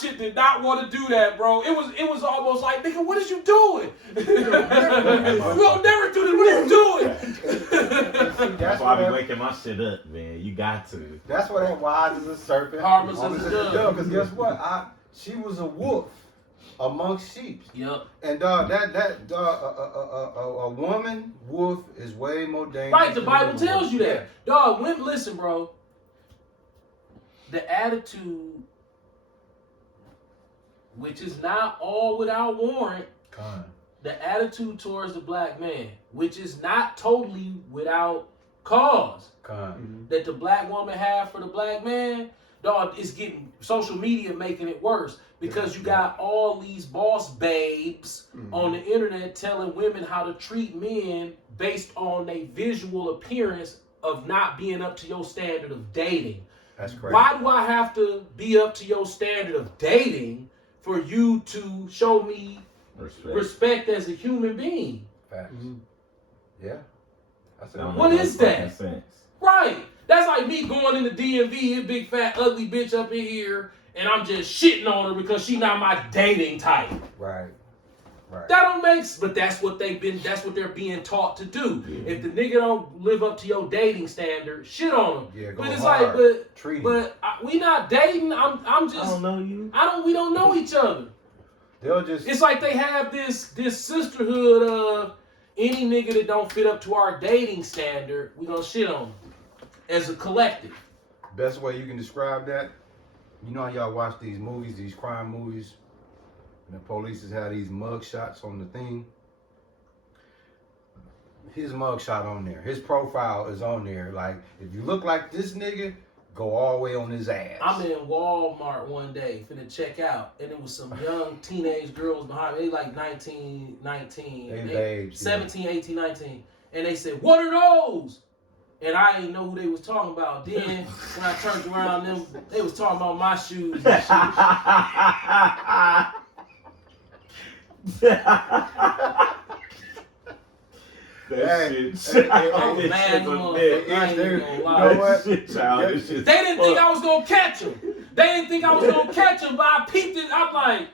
shit did not want to do that, bro. It was almost like, nigga, what is you doing? We'll never do this. What are you doing? That's why I be waking my shit up, man. You got to. That's why that wise as a serpent, harmless as a dove. Because guess what? She was a wolf amongst sheep. Yep. And a woman wolf is way more dangerous. Right, the Bible tells you that. Dog, listen, bro. The attitude, which is not all without warrant, the attitude towards the black man, which is not totally without cause, that the black woman have for the black man, dog, it's getting social media making it worse because you got all these boss babes on the internet telling women how to treat men based on their visual appearance of not being up to your standard of dating. That's crazy. Why do I have to be up to your standard of dating for you to show me respect as a human being? Facts. Yeah. What is that? Right. That's like me going in the DMV, a big fat ugly bitch up in here, and I'm just shitting on her because she not my dating type. Right. That don't make sense, but that's what they're being taught to do. Yeah. If the nigga don't live up to your dating standard, shit on him. Yeah, but it's hard. We not dating. I'm just. I don't know you. We don't know each other. They'll just. It's like they have this sisterhood of any nigga that don't fit up to our dating standard, we gonna shit on him as a collective. Best way you can describe that, you know how y'all watch these movies, these crime movies, and the police have these mug shots on the thing. His mug shot on there. His profile is on there. Like, if you look like this nigga, go all the way on his ass. I'm in Walmart one day finna check out, and it was some young teenage girls behind me. They like 19. They 17, 18, 19. And they said, "What are those?" And I didn't know who they was talking about. Then when I turned around, they was talking about my shoes and shit. They didn't think I was gonna catch him. But I peeped it. I'm like,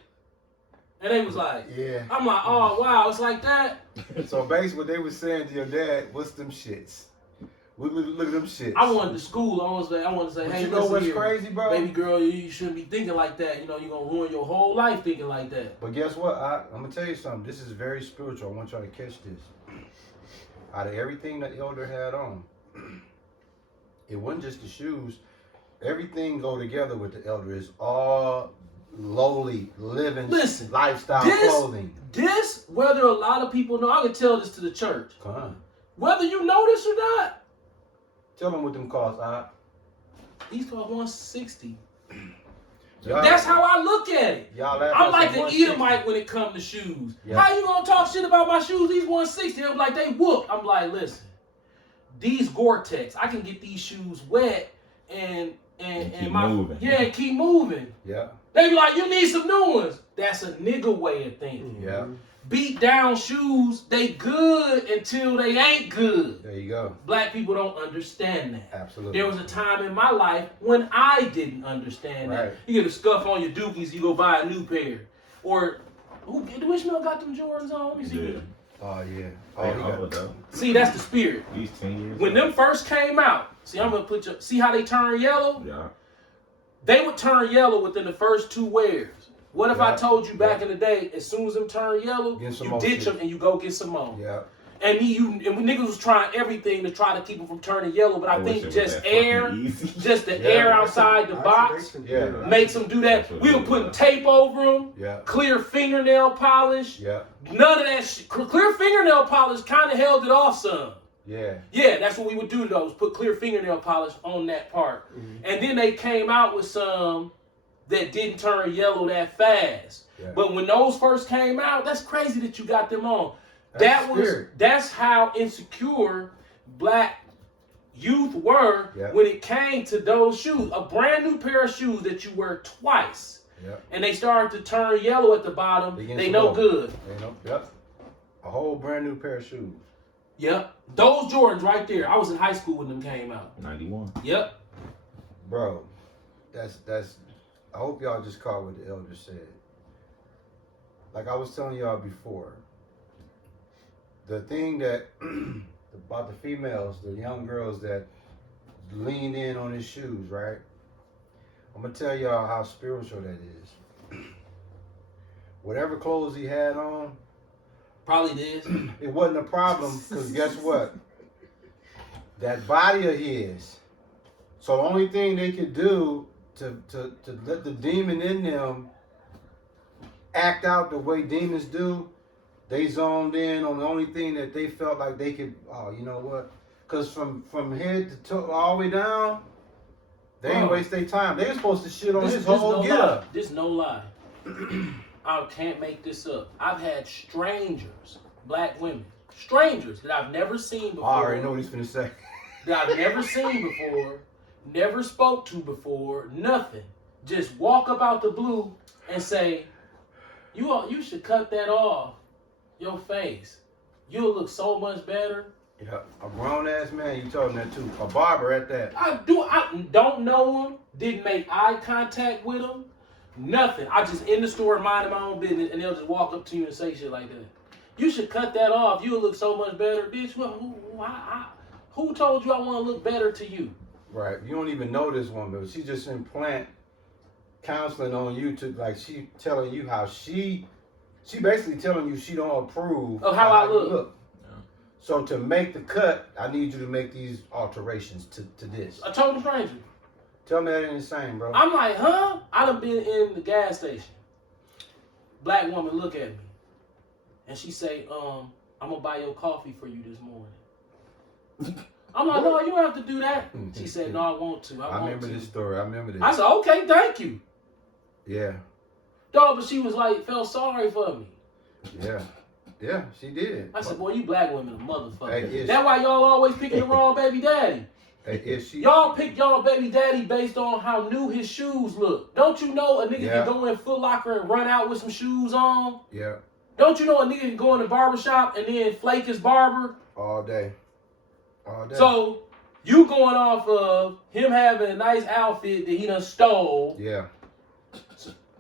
and they was like, yeah. I'm like, oh wow, it's like that. So basically, what they was saying to your dad, what's them shits? Look at them shits. I wanted to school. I wanted to say, hey, you know what's crazy, bro? Baby girl, you shouldn't be thinking like that. You know, you're gonna ruin your whole life thinking like that. But guess what? I'm gonna tell you something. This is very spiritual. I want y'all to catch this. Out of everything that Elder had on, it wasn't just the shoes. Everything go together with the Elder. It's all lowly living lifestyle clothing. This, whether a lot of people know, I can tell this to the church. Come on. Whether you know this or not. Tell them what them cost, These cost $160. That's how I look at it. I'm like an Edomite when it comes to shoes. Yep. How you gonna talk shit about my shoes? These 160. I'm like, they whoop. I'm like, listen, these Gore-Tex, I can get these shoes wet and keep moving. Yeah, keep moving. Yeah. They be like, you need some new ones. That's a nigga way of thinking. Yeah. Beat down shoes, they good until they ain't good. There you go. Black people don't understand that. Absolutely. There was a time in my life when I didn't understand that. You get a scuff on your dookies, you go buy a new pair. Or, do Ishmael got them Jordans on? Let me see. Yeah. Oh, yeah. Oh, see, that's the spirit. He's 10 years when them first came out, see, I'm going to see how they turn yellow? Yeah. They would turn yellow within the first 2 wears. What if I told you back in the day, as soon as them turn yellow, you ditch them and you go get some more? Yeah. And niggas was trying everything to try to keep them from turning yellow, but I think just the air outside the box makes them do that. We were putting tape over them, clear fingernail polish. Yeah. None of that shit. Clear fingernail polish kind of held it off some. Yeah. Yeah, that's what we would do to those, put clear fingernail polish on that part. And then they came out with some that didn't turn yellow that fast. Yeah. But when those first came out, that's crazy that you got them on. That's how insecure black youth were when it came to those shoes. A brand new pair of shoes that you wear twice. And they started to turn yellow at the bottom. They no good. A whole brand new pair of shoes. Yep. Those Jordans right there. I was in high school when them came out. 91. Yep. Bro, that's I hope y'all just caught what the elder said. Like I was telling y'all before, the thing that about the females, the young girls that leaned in on his shoes, right? I'm gonna tell y'all how spiritual that is. Whatever clothes he had on, probably this. It wasn't a problem because guess what? That body of his. So the only thing they could do to let the demon in them act out the way demons do, they zoned in on the only thing that they felt like they could. Oh, you know what? Because from head to toe all the way down, they didn't waste their time. They were supposed to shit on his whole get up. This no lie. I can't make this up. I've had strangers, black women, strangers that I've never seen before. I already know what he's finna say. That I've never seen before, never spoke to before, nothing. Just walk up out the blue and say, you should cut that off your face. You'll look so much better. Yeah, a grown ass man, you told him that too. A barber at that. I don't know him, didn't make eye contact with him, nothing. I just in the store minding my own business and they'll just walk up to you and say shit like that. You should cut that off. You'll look so much better. Bitch, who told you I want to look better to you? Right. You don't even know this woman, but she just implant counseling on you to like she telling you how she basically telling you she don't approve of how I look. Yeah. So to make the cut, I need you to make these alterations to this. A total stranger. Tell me that ain't insane, bro. I'm like, huh? I done been in the gas station. Black woman look at me. And she say, I'm gonna buy your coffee for you this morning. I'm like, no, you don't have to do that. She said, no, I want to. I remember this story. I remember this. I said, okay, thank you. Yeah. Dog, but she was like, felt sorry for me. Yeah. Yeah, she did. I said, boy, you black women a motherfucker. Hey, that's why y'all always picking the wrong baby daddy. Hey, y'all pick y'all baby daddy based on how new his shoes look. Don't you know a nigga can go in Foot Locker and run out with some shoes on? Yeah. Don't you know a nigga can go in the barber shop and then flake his barber? All day. All day. So, you going off of him having a nice outfit that he done stole. Yeah.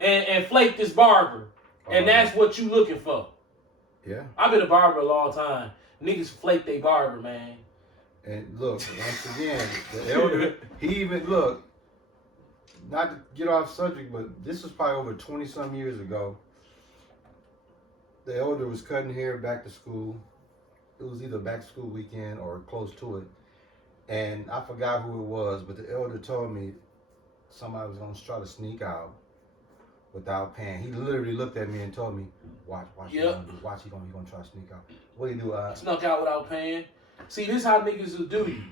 And flaked his barber. And that's what you looking for. Yeah. I've been a barber a long time. Niggas flake their barber, man. And look, once again, the elder, he even, look, not to get off subject, but this was probably over 20-some years ago. The elder was cutting hair back to school. It was either back to school weekend or close to it. And I forgot who it was, but the elder told me somebody was going to try to sneak out without paying. He literally looked at me and told me, watch, yep. Watch, he gonna try to sneak out. What do you do? Snuck out without paying. See, this is how niggas will do you.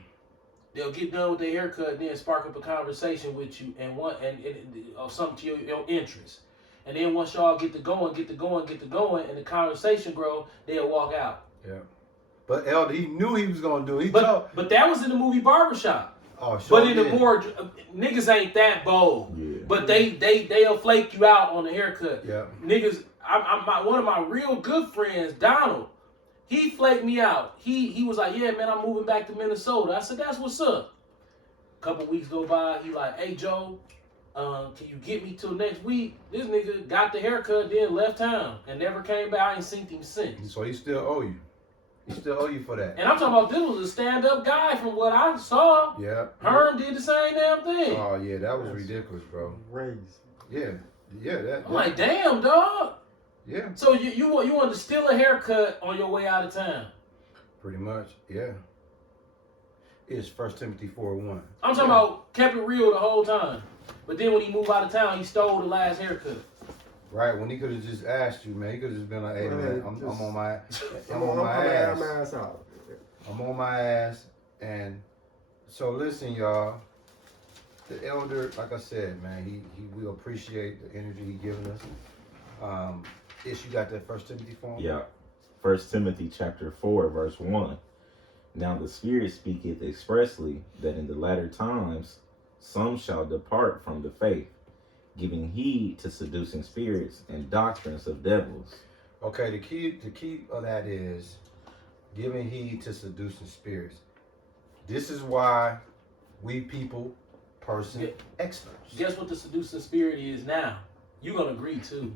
They'll get done with their haircut and then spark up a conversation with you and or something to your interest. And then once y'all get to going, and the conversation grow, they'll walk out. Yeah. But elder, he knew he was gonna do it. But that was in the movie Barbershop. Oh, sure. But in the more niggas ain't that bold. Yeah. But they'll flake you out on the haircut. Yeah. Niggas, one of my real good friends, Donald, he flaked me out. He was like, yeah, man, I'm moving back to Minnesota. I said, that's what's up. A couple weeks go by, he like, hey Joe, can you get me till next week? This nigga got the haircut, then left town and never came back. I ain't seen him since. So he still owe you. He still owe you for that. And I'm talking about this was a stand-up guy from what I saw. Yeah. Hearn did the same damn thing. Oh yeah, that was ridiculous, bro. Crazy. Yeah. I'm like, damn, dog. Yeah. So you want to steal a haircut on your way out of town? Pretty much, yeah. It's 1 Timothy 4:1. I'm talking about kept it real the whole time. But then when he moved out of town, he stole the last haircut. Right, when he could have just asked you, man, he could have just been like, hey, man, I'm on my ass. I'm on my ass. And so listen, y'all, the elder, like I said, man, he will appreciate the energy he giving us. You got that 1 Timothy 4? Yeah. 1 Timothy chapter 4, verse 1. Now the Spirit speaketh expressly that in the latter times some shall depart from the faith, giving heed to seducing spirits and doctrines of devils. Okay, the key of that is giving heed to seducing spirits. This is why we people person experts. Guess what the seducing spirit is now? You're gonna agree too.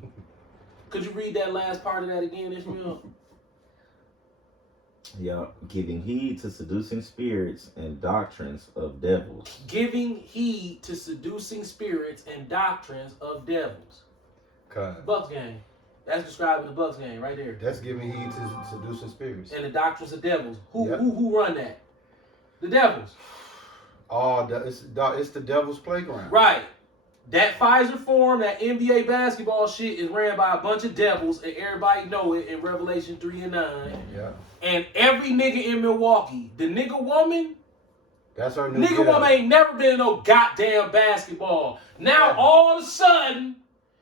Could you read that last part of that again, Ishmael? Yeah, giving heed to seducing spirits and doctrines of devils. Giving heed to seducing spirits and doctrines of devils. Bucks game. That's describing the Bucks game right there. That's giving heed to seducing spirits. And the doctrines of devils. Who run that? The devils. Oh, it's the devil's playground. Right. That Pfizer Forum, that NBA basketball shit is ran by a bunch of devils, and everybody know it in Revelation 3 and 9. Yeah. And every nigga in Milwaukee, the nigga woman, that's our new nigga woman ain't never been in no goddamn basketball. Now all of a sudden,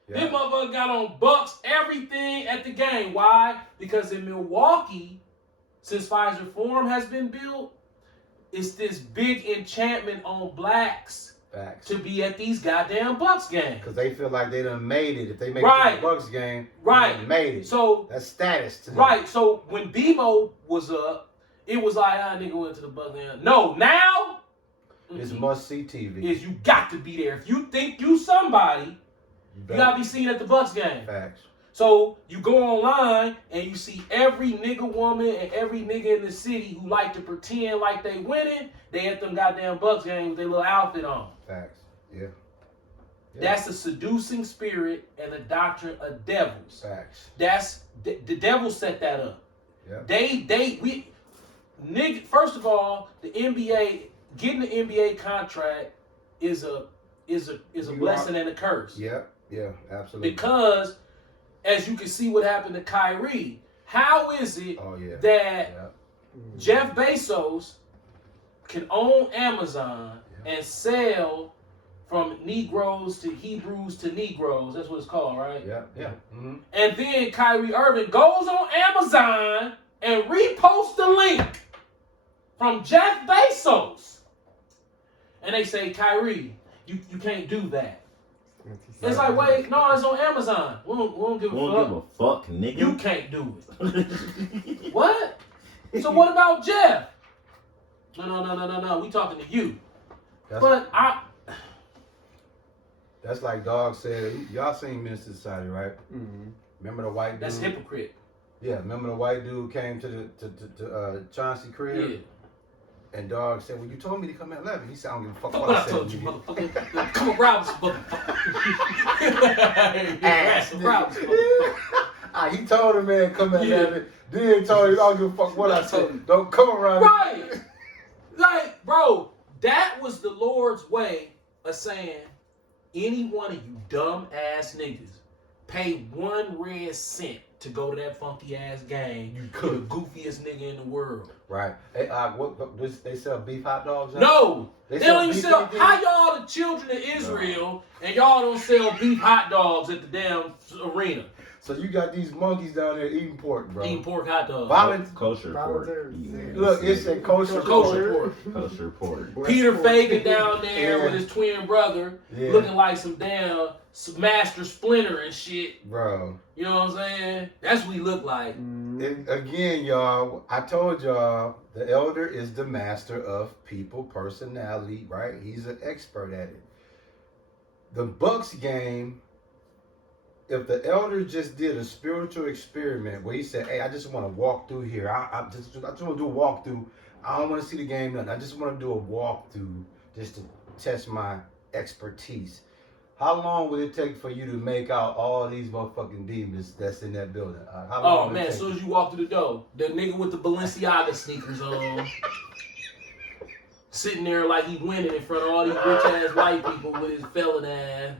this motherfucker got on Bucks everything at the game. Why? Because in Milwaukee, since Pfizer Forum has been built, it's this big enchantment on blacks to be at these goddamn Bucks games. Because they feel like they done made it. If they make it to the Bucks game, they done made it. So that's status to them. Right. So when Bebo was up, it was like, nigga went to the Bucks game. No, now it's must-see TV. Is you got to be there. If you think you somebody, you gotta be seen at the Bucks game. Facts. So you go online and you see every nigga woman and every nigga in the city who like to pretend like they winning. They at them goddamn Bucks games with their little outfit on. Facts. Yeah. That's a seducing spirit and a doctrine of devils. Facts. That's the devil set that up. Yeah. Nigga. First of all, the NBA getting the NBA contract is a blessing and a curse. Yeah. Yeah. Absolutely. Because as you can see what happened to Kyrie, how is it that Jeff Bezos can own Amazon and sell from Negroes to Hebrews to Negroes? That's what it's called, right? Yeah, yeah. Mm-hmm. And then Kyrie Irving goes on Amazon and reposts the link from Jeff Bezos. And they say, Kyrie, you can't do that. It's like, wait, no, it's on Amazon. We don't give a fuck, nigga. You can't do it. What? So what about Jeff? No. We talking to you. That's like Dog said. Y'all seen Minister Society, right? Mm-hmm. Remember the white dude? That's hypocrite. Yeah, remember the white dude came to Chauncey crib? Yeah. And Dog said, well, you told me to come at 11. He said, I don't give a fuck what I told you, motherfucker. Come on, Robinson, motherfucker. He told him, man, come at 11. Then told him, I don't give a fuck what I said. Don't come around. Right. Like, bro, that was the Lord's way of saying, any one of you dumb ass niggas pay 1 red cent to go to that funky ass game. You could the goofiest nigga in the world. Right. Hey, they sell beef hot dogs now? No. They don't even sell. How y'all the children of Israel and y'all don't sell beef hot dogs at the damn arena? So you got these monkeys down there eating pork, bro. Eating pork hot dogs. Kosher pork. Look, it's a kosher pork. Kosher pork. Peter Fagan down there with his twin brother, looking like some damn Master Splinter and shit. Bro. You know what I'm saying? That's what he look like. And again, y'all, I told y'all, the elder is the master of people personality, right? He's an expert at it. The Bucks game, if the elder just did a spiritual experiment where he said, hey, I just want to walk through here. I just want to do a walkthrough. I don't want to see the game done. I just want to do a walkthrough just to test my expertise. How long would it take for you to make out all these motherfucking demons that's in that building? Oh, man, as soon as you walk through the door, the nigga with the Balenciaga sneakers on, sitting there like he winning in front of all these rich-ass white people with his felon ass.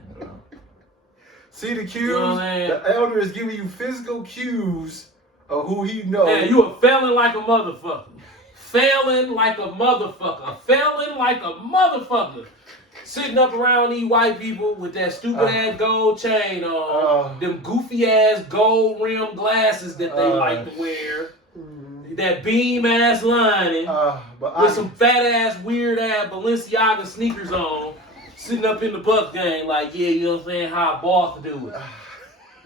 See the cues? You know what I'm saying? The elder is giving you physical cues of who he knows. Man, you a felon like a motherfucker. Failing like a motherfucker. Failing like a motherfucker. Sitting up around these white people with that stupid ass gold chain on, them goofy ass gold rim glasses that they like to wear, that beam ass lining, with some fat ass weird ass Balenciaga sneakers on, sitting up in the Bucks game like, yeah, you know what I'm saying, how a boss do it.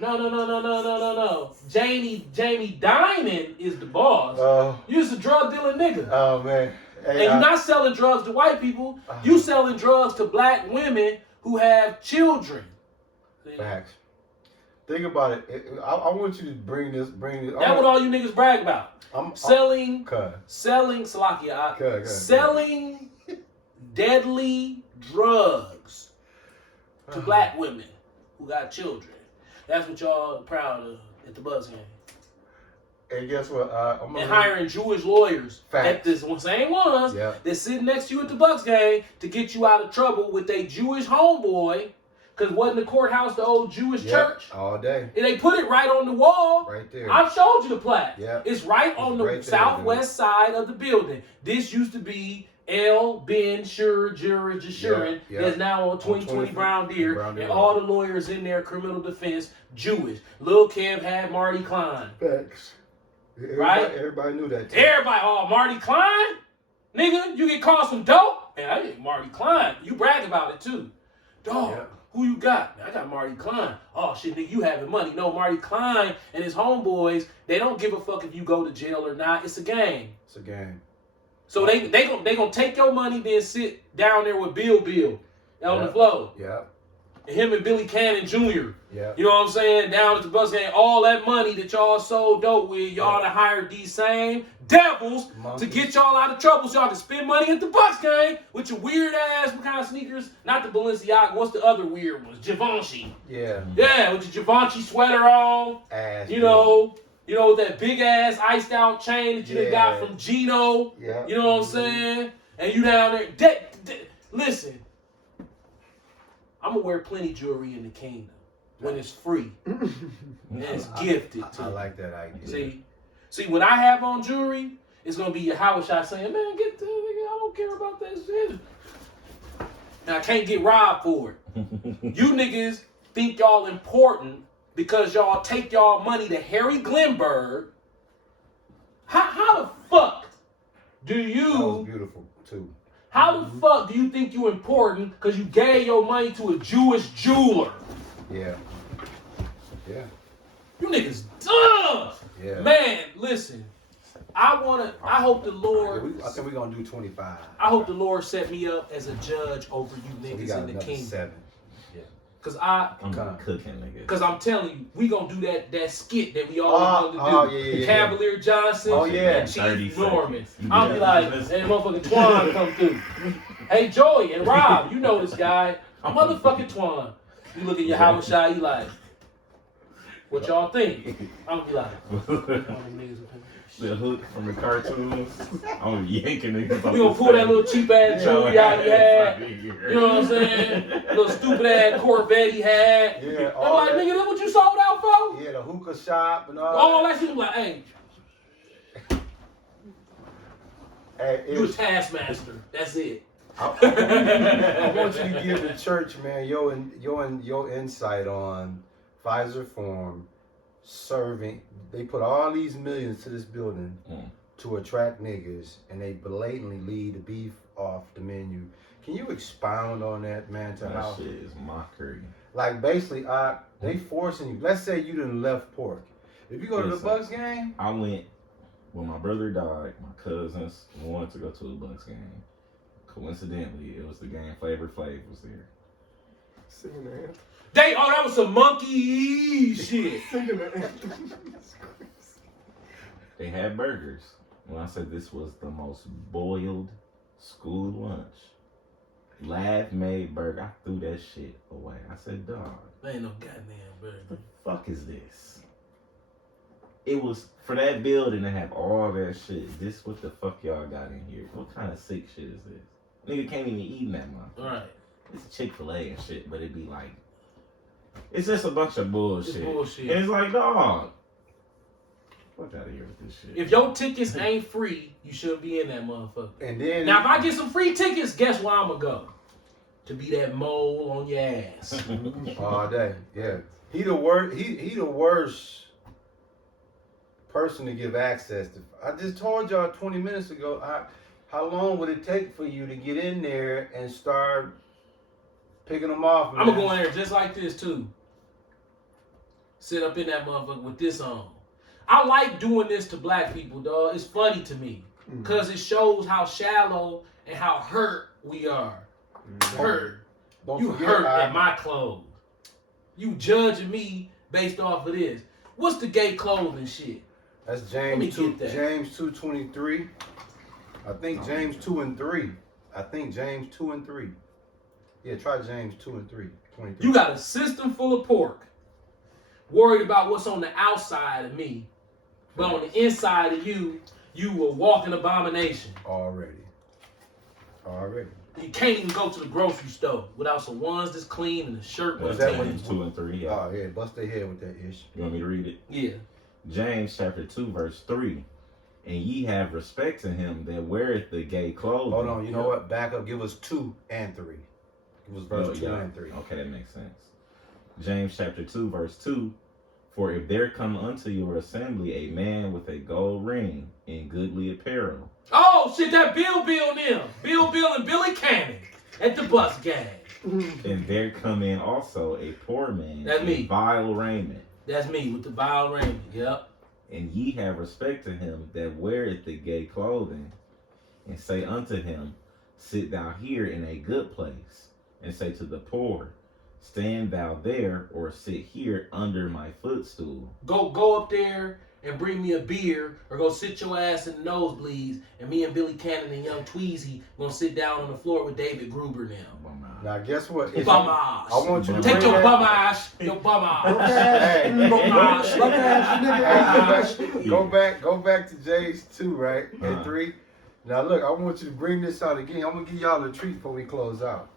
No. Jamie Dimon is the boss. You just a drug dealing nigga. Oh man. And you're not selling drugs to white people. You selling drugs to black women who have children. Facts. Think about it. I want you to bring this. That's what all you niggas brag about. Selling deadly drugs to black women who got children. That's what y'all are proud of at the Bucks game. And guess what? And hiring Jewish lawyers at this same ones that's sitting next to you at the Bucks game to get you out of trouble with a Jewish homeboy. Because wasn't the courthouse the old Jewish church? All day. And they put it right on the wall. Right there. I showed you the plaque. Yeah. It's right on the southwest side of the building. This used to be El Ben Shur Jura Jashurin. That's now on 2020 Brown Deer. And all the lawyers in there, criminal defense, Jewish. Lil Kev had Marty Klein. Facts. Everybody knew that too. Everybody, Marty Klein? Nigga, you get called some dope? Man, I get Marty Klein. You brag about it too. Dog. Yeah. Who you got? I got Marty Klein. Oh shit, nigga, you having money. No, Marty Klein and his homeboys, they don't give a fuck if you go to jail or not. It's a game. It's a game. So they gonna take your money, then sit down there with Bill on the floor. Yeah. And him and Billy Cannon Jr. Yeah. You know what I'm saying? Down at the Bucks game, all that money that y'all sold dope with, y'all to hire these same devils to get y'all out of trouble so y'all can spend money at the Bucks game with your weird ass, what kind of sneakers? Not the Balenciaga, what's the other weird ones? Givenchy. Yeah. Yeah, with your Givenchy sweater on. You know, with that big ass iced out chain that you got from Gino. Yeah. You know what I'm saying? And you down there. Listen, I'm going to wear plenty jewelry in the kingdom when it's free. And it's gifted to I like that idea. See, when I have on jewelry, it's going to be your Hawashai saying, man, get the nigga, I don't care about that shit. And I can't get robbed for it. You niggas think y'all important because y'all take y'all money to Harry Glenberg. How the fuck do you... That was beautiful, too. How the fuck do you think you important because you gave your money to a Jewish jeweler? Yeah. Yeah. You niggas dumb. Yeah. Man, listen. I hope the Lord... I think we're going to do 25. I hope the Lord set me up as a judge over you niggas in the kingdom. 7. Cause I'm cooking, nigga. Cause I'm telling you, we gonna do that skit that we always want to do. Cavalier Johnson and Chief Norman. I'll be like, and motherfucking Twan come through. Hey Joey and Rob, you know this guy. Motherfucking Twan. You look at your Hawashai, you like, what y'all think? I'm gonna be like, the hook from the cartoons. I'm yanking niggas. You gonna pull that little cheap ass jewelry out he had. You know what I'm saying? Little stupid ass Corvette he had. Yeah. I'm like, nigga, that's what you sold out for? Yeah, the hookah shop and all that shit. I'm like, hey. You a taskmaster. That's it. I want you to give the church, man, your insight on Pfizer Forum serving. They put all these millions to this building to attract niggas, and they blatantly leave the beef off the menu. Can you expound on that, man? That shit is mockery. Like basically, they forcing you. Let's say you done left pork. If you go to the Bucks game, I went when my brother died. My cousins wanted to go to the Bucks game. Coincidentally, it was the game. Flavor Flav was there. Singing the anthem. That was some monkey shit. Singing the anthem. They had burgers. When I said this was the most boiled school lunch, lab-made burger, I threw that shit away. I said, dog, that ain't no goddamn burger. What the fuck is this? It was for that building to have all that shit. This what the fuck y'all got in here? What kind of sick shit is this? Nigga can't even eat in that motherfucker. Right. It's Chick-fil-A and shit, but it'd be like, it's just a bunch of bullshit. It's bullshit. And it's like, dog, fuck out of here with this shit. If your tickets ain't free, you shouldn't be in that motherfucker. And then now, if I get some free tickets, guess where I'm gonna go? To be that mole on your ass. all day, yeah. He the worst. He the worst person to give access to. I just told y'all 20 minutes ago. How long would it take for you to get in there and start picking them off? Man? I'm gonna go in there just like this too. Sit up in that motherfucker with this on. I like doing this to black people, dog. It's funny to me. Because it shows how shallow and how hurt we are. Hurt. You hurt at my clothes. You judging me based off of this. What's the gay clothing shit? That's James 2:23. I think James 2 and 3. I think James 2 and 3. Yeah, try James 2 and 3. 23. You got a system full of pork. Worried about what's on the outside of me. But on the inside of you, you a walking abomination. Already. You can't even go to the grocery store without some ones that's clean and a shirt. Was that James 2 and 3? Yeah. Oh, yeah. Bust their head with that ish. You want me to read it? Yeah. James chapter 2, verse 3. And ye have respect to him that weareth the gay clothing. Hold on. You know what? Back up. Give us 2 and 3. Give us verse 2 and 3. Okay, that makes sense. James chapter 2, verse 2. For if there come unto your assembly a man with a gold ring in goodly apparel. Oh, shit, that Bill and them. Bill and Billy Cannon at the bus gang. And there come in also a poor man That's me. in vile raiment. That's me with the vile raiment, yep. And ye have respect to him that weareth the gay clothing, and say unto him, sit thou here in a good place, and say to the poor, stand thou there, or sit here under my footstool. Go up there and bring me a beer, or go sit your ass in the nosebleeds, and me and Billy Cannon and Young Tweezy gonna sit down on the floor with David Gruber now. Now, guess what? Bum ass. I want you to take bring your that. bum ass. Your bum ass. Go back to James 2, right? And 3. Now, look, I want you to bring this out again. I'm going to give y'all a treat before we close out.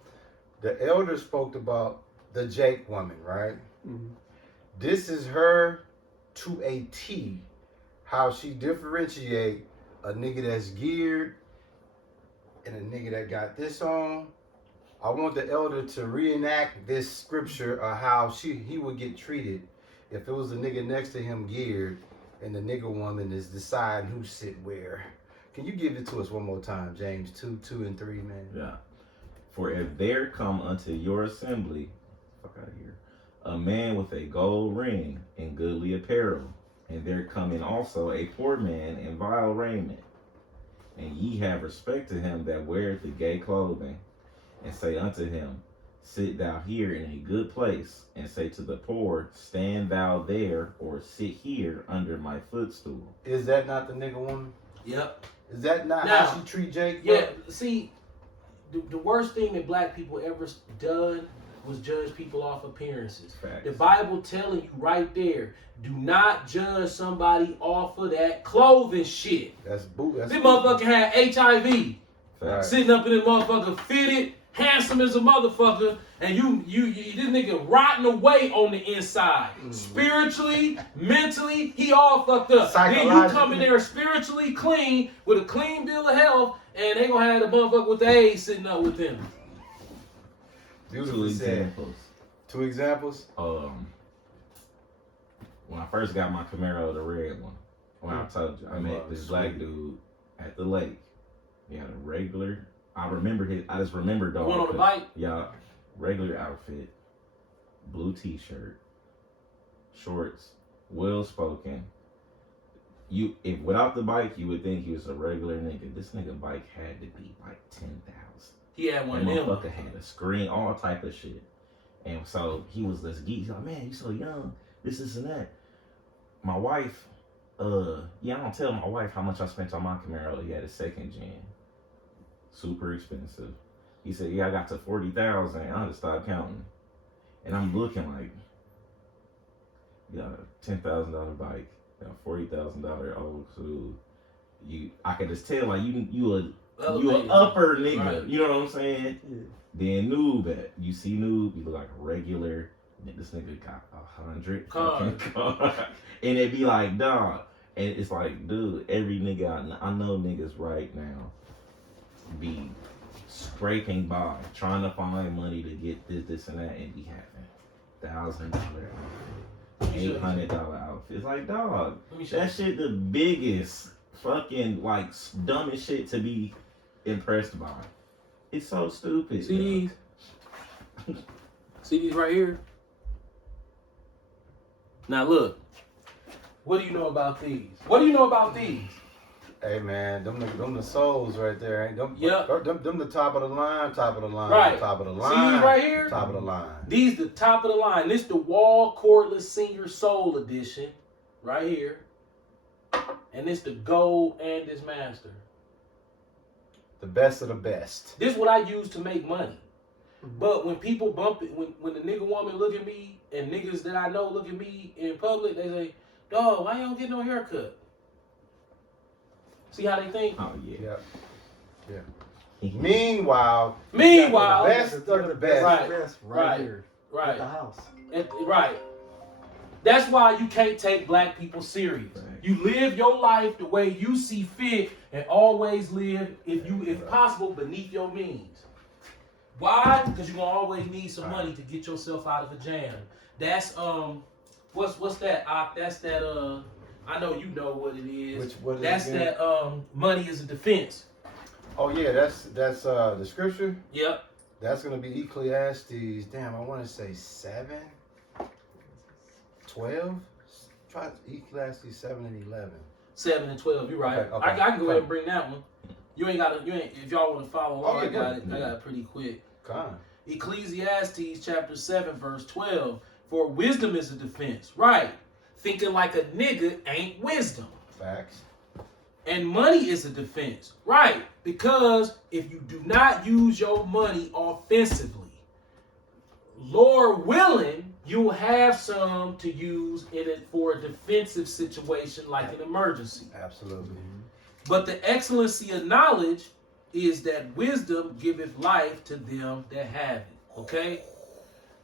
The elder spoke about the Jake woman, right? Mm-hmm. This is her to a T, how she differentiate a nigga that's geared and a nigga that got this on. I want the elder to reenact this scripture of how he would get treated if it was a nigga next to him geared and the nigga woman is deciding who sit where. Can you give it to us one more time, James 2 and 3, man? Yeah. For if there come unto your assembly, fuck out of here, a man with a gold ring in goodly apparel, and there come in also a poor man in vile raiment, and ye have respect to him that weareth the gay clothing, and say unto him, sit thou here in a good place, and say to the poor, stand thou there, or sit here under my footstool. Is that not the nigga woman? Yep. Is that not how she treat Jake? Yeah, see, the worst thing that black people ever done was judge people off appearances. Facts. The Bible telling you right there, do not judge somebody off of that clothing shit. This motherfucker had HIV. Facts. Sitting up in this motherfucker fitted, handsome as a motherfucker, and you this nigga rotting away on the inside. Mm-hmm. Spiritually, mentally, he all fucked up. Then you come in there spiritually clean with a clean bill of health, and they gonna have the motherfucker with the AIDS sitting up with them. Beautiful said. Two examples. When I first got my Camaro, the red one, when I told you, I met this black dude at the lake. He had a regular. I just remember dog. One on the bike? Yeah, regular outfit, blue t-shirt, shorts, well spoken. If without the bike, you would think he was a regular nigga. This nigga bike had to be like 10,000. He had one of them. Motherfucker had a screen, all type of shit. And so he was this geek. He's like, man, you so young. This and that. My wife, I don't tell my wife how much I spent on my Camaro. He had a second gen. Super expensive. He said, yeah, I got to 40,000. I just stopped counting. And I'm looking like, you got a $10,000 bike, you got a $40,000 old suit. I could just tell like you an upper nigga. Right. You know what I'm saying? Yeah. Then Noob, you see Noob, you look like a regular. This nigga got 100 cars. And it be like, dog. And it's like, dude, every nigga I know niggas right now be scraping by, trying to find money to get this and that, and be having $1,000 outfit, $800 outfit. It's like, dog, that shit the biggest fucking like dumbest shit to be impressed by. It's so stupid. See these? See these right here? Now look, what do you know about these? What do you know about these? Hey man, them the souls right there, ain't them? Yep. Them the top of the line, Right. top of the line. See these right here? Top of the line. These the top of the line. This the Wall Cordless Senior Soul Edition, right here. And this the Gold and this Master. The best of the best. This is what I use to make money. But when people bump it, when the nigga woman look at me and niggas that I know look at me in public, they say, "Dog, why you don't get no haircut?" See how they think? Oh yeah. Yeah. Meanwhile, the Meanwhile, best of the best. Right. Right here. right, At the house. right. That's why you can't take black people serious. Right. You live your life the way you see fit, and always live, if possible, beneath your means. Why? Because you're gonna always need some money to get yourself out of a jam. That's what's that? That's that I know you know what it is. What is That's it again? that money is a defense. Oh yeah, that's the scripture. Yep. That's gonna be Ecclesiastes. Damn, I want to say 7, 12. Try Ecclesiastes 7 and 11. 7 and 12. You're right. Okay. I can go ahead and bring that one. You ain't got to. If y'all want to follow along, yeah, I got good. it. I got it pretty quick. Con. Ecclesiastes chapter 7 verse 12. For wisdom is a defense. Right. Thinking like a nigga ain't wisdom. Facts. And money is a defense. Right. Because if you do not use your money offensively, Lord willing, you'll have some to use in it for a defensive situation like an emergency. Absolutely. But the excellency of knowledge is that wisdom giveth life to them that have it. Okay?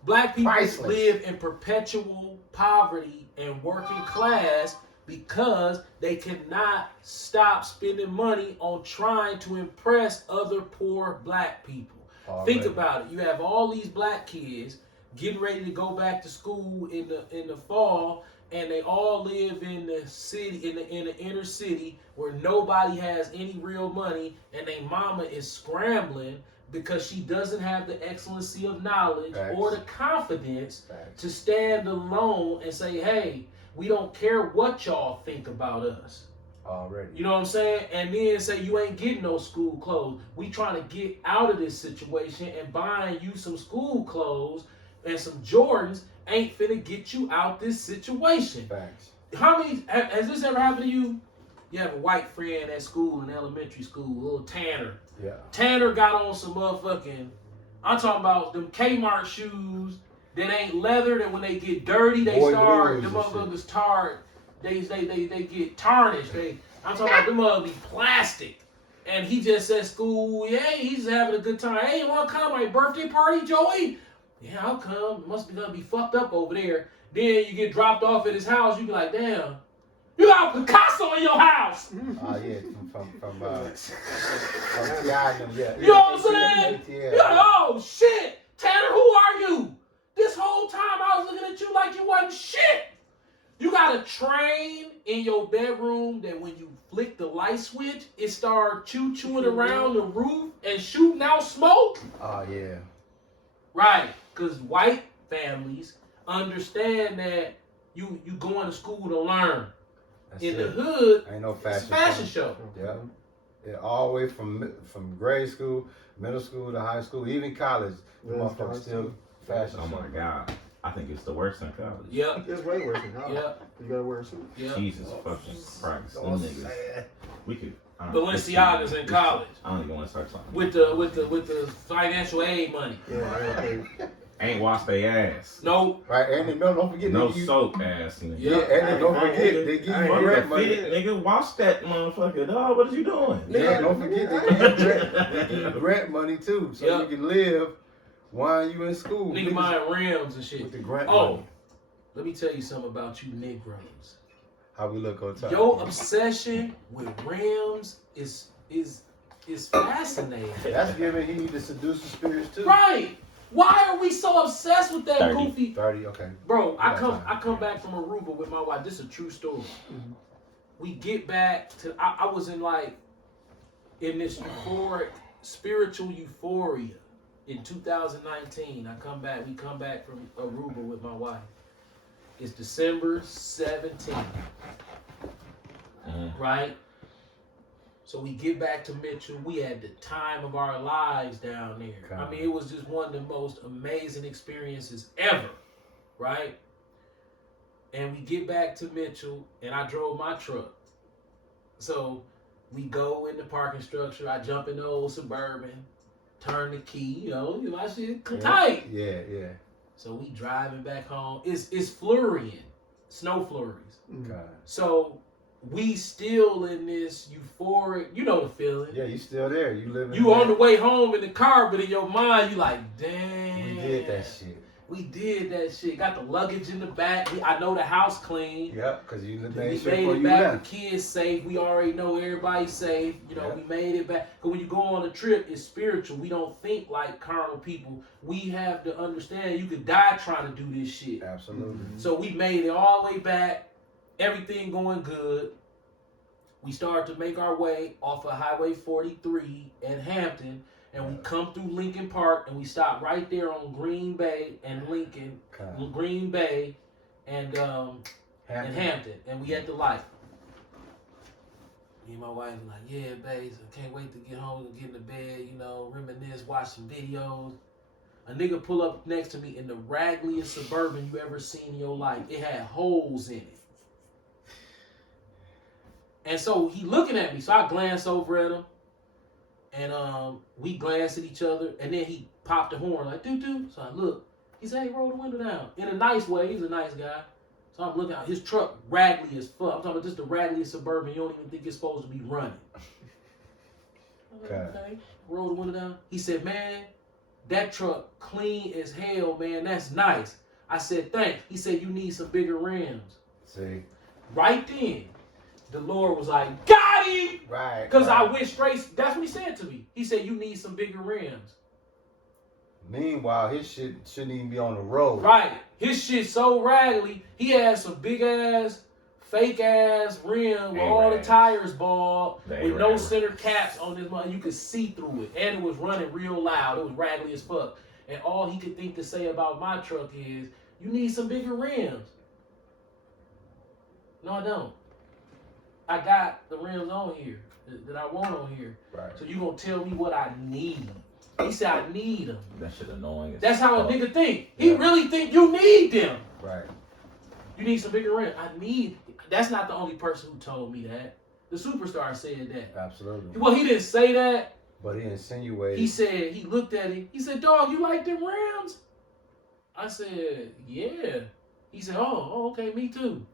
Black people Priceless. live in perpetual poverty and working class because they cannot stop spending money on trying to impress other poor black people. Already. Think about it. You have all these black kids getting ready to go back to school in the fall, and they all live in the city, in the inner city, where nobody has any real money, and their mama is scrambling because she doesn't have the excellency of knowledge Facts. or the confidence Facts. to stand alone and say, "Hey, we don't care what y'all think about us." Already. You know what I'm saying? And then say you ain't getting no school clothes. We trying to get out of this situation, and buying you some school clothes and some Jordans ain't finna get you out this situation. Facts. How many, has this ever happened to you? You have a white friend at school, in elementary school, little Tanner. Yeah. Tanner got on some motherfucking, I'm talking about them Kmart shoes that ain't leather, and when they get dirty, they Boy start, blues the and shit. motherfuckers tarred, they get tarnished. I'm talking about them motherfuckers be plastic. And he just at school, yeah, he's having a good time. Hey, you wanna come to my birthday party, Joey? Yeah, I'll come. Must be gonna be fucked up over there. Then you get dropped off at his house, you be like, damn, you got Picasso in your house. Oh yeah, from T.I. and them, yeah. You know what I'm saying? Yeah. You're like, oh shit, Tanner, who are you? This whole time I was looking at you like you wasn't shit. You got a train in your bedroom that when you flick the light switch, it start chewing around the roof and shooting out smoke. Oh yeah. Right, because white families understand that you going to school to learn. That's In it. the hood, Ain't no it's fashion. a fashion show. Yeah. Yeah, all the way from grade school, middle school to high school, even college. Yeah, Motherfuckers college still too. fashion. Oh my God. I think it's the worst in college. Yep, It's way worse than college. yep, You gotta wear a suit. yep. Jesus fucking Christ. Oh, Them niggas. sad. We could. Balenciaga's in college I don't even want to start talking. with the financial aid money. Yeah, I gotta pay. Ain't wash their ass. Nope. Right, and then, no, don't forget. No they give you- soap ass. Nigga. Yeah. Yeah, and then don't I forget, ain't- they give I you ain't rent Fuck money. fit, nigga. Wash that motherfucker. Dog, what are you doing? Yeah, don't forget they give you grant money too, so Yeah. you can live while you in school. Nigga buying rims and shit. with the grant Oh, money. let me tell you something about you Negroes. How we look on top. Your obsession with rims is fascinating. That's giving he need to seduce the spirits too. Right. Why are we so obsessed with that 30. goofy? 30, okay. Bro, I Yeah, come time. back from Aruba with my wife. This is a true story. Mhm. We get back to I was in this euphoric spiritual euphoria in 2019. We come back from Aruba with my wife. It's December 17th, Mhm. right? So we get back to Mitchell. We had the time of our lives down there. I mean, it was just one of the most amazing experiences ever, right? And we get back to Mitchell, and I drove my truck. So we go in the parking structure. I jump in the old Suburban, turn the key. My shit tight. Yeah. So we driving back home. It's flurrying, snow flurries. Okay. So we still in this euphoric, you know the feeling. Yeah, you still there. You living. You on the way home in the car, but in your mind, you like, damn. We did that shit. We did that shit. Got the luggage in the back. I know the house clean. Yep, because you made We sure made before it you back. left. The kids safe. We already know everybody's safe. We made it back. Because when you go on a trip, it's spiritual. We don't think like carnal people. We have to understand you could die trying to do this shit. Absolutely. So we made it all the way back. Everything going good. We started to make our way off of Highway 43 at Hampton, and we come through Lincoln Park, and we stop right there on Green Bay and Lincoln, Green Bay and Hampton, and we at the light. Me and my wife were like, yeah, babe, I can't wait to get home and get into bed, reminisce, watch some videos. A nigga pull up next to me in the raggliest Suburban you ever seen in your life. It had holes in it. And so he looking at me, so I glance over at him, and we glance at each other, and then he popped the horn like, doo-doo. So I look. He said, hey, roll the window down. In a nice way. He's a nice guy. So I'm looking at his truck, raggedy as fuck. I'm talking about just the raggliest Suburban. You don't even think it's supposed to be running. Okay. Roll the window down. He said, man, that truck clean as hell, man. That's nice. I said, thanks. He said, you need some bigger rims. See? Right then, the Lord was like, got him! Right. Because I went straight. That's what he said to me. He said, you need some bigger rims. Meanwhile, his shit shouldn't even be on the road. Right. His shit so raggedy. He had some big ass, fake ass rim with all the tires bald, with no center caps on this one. You could see through it. And it was running real loud. It was raggedy as fuck. And all he could think to say about my truck is, you need some bigger rims. No, I don't. I got the rims on here that I want on here. Right. So you gonna tell me what I need? He said I need them. That shit annoying. That's how a nigga think. He really think you need them. Right. You need some bigger rims. I need. That's not the only person who told me that. The superstar said that. Absolutely. Well, he didn't say that. But he insinuated. He said he looked at it. He said, "Dog, you like them rims?" I said, "Yeah." He said, "Oh, okay, me too."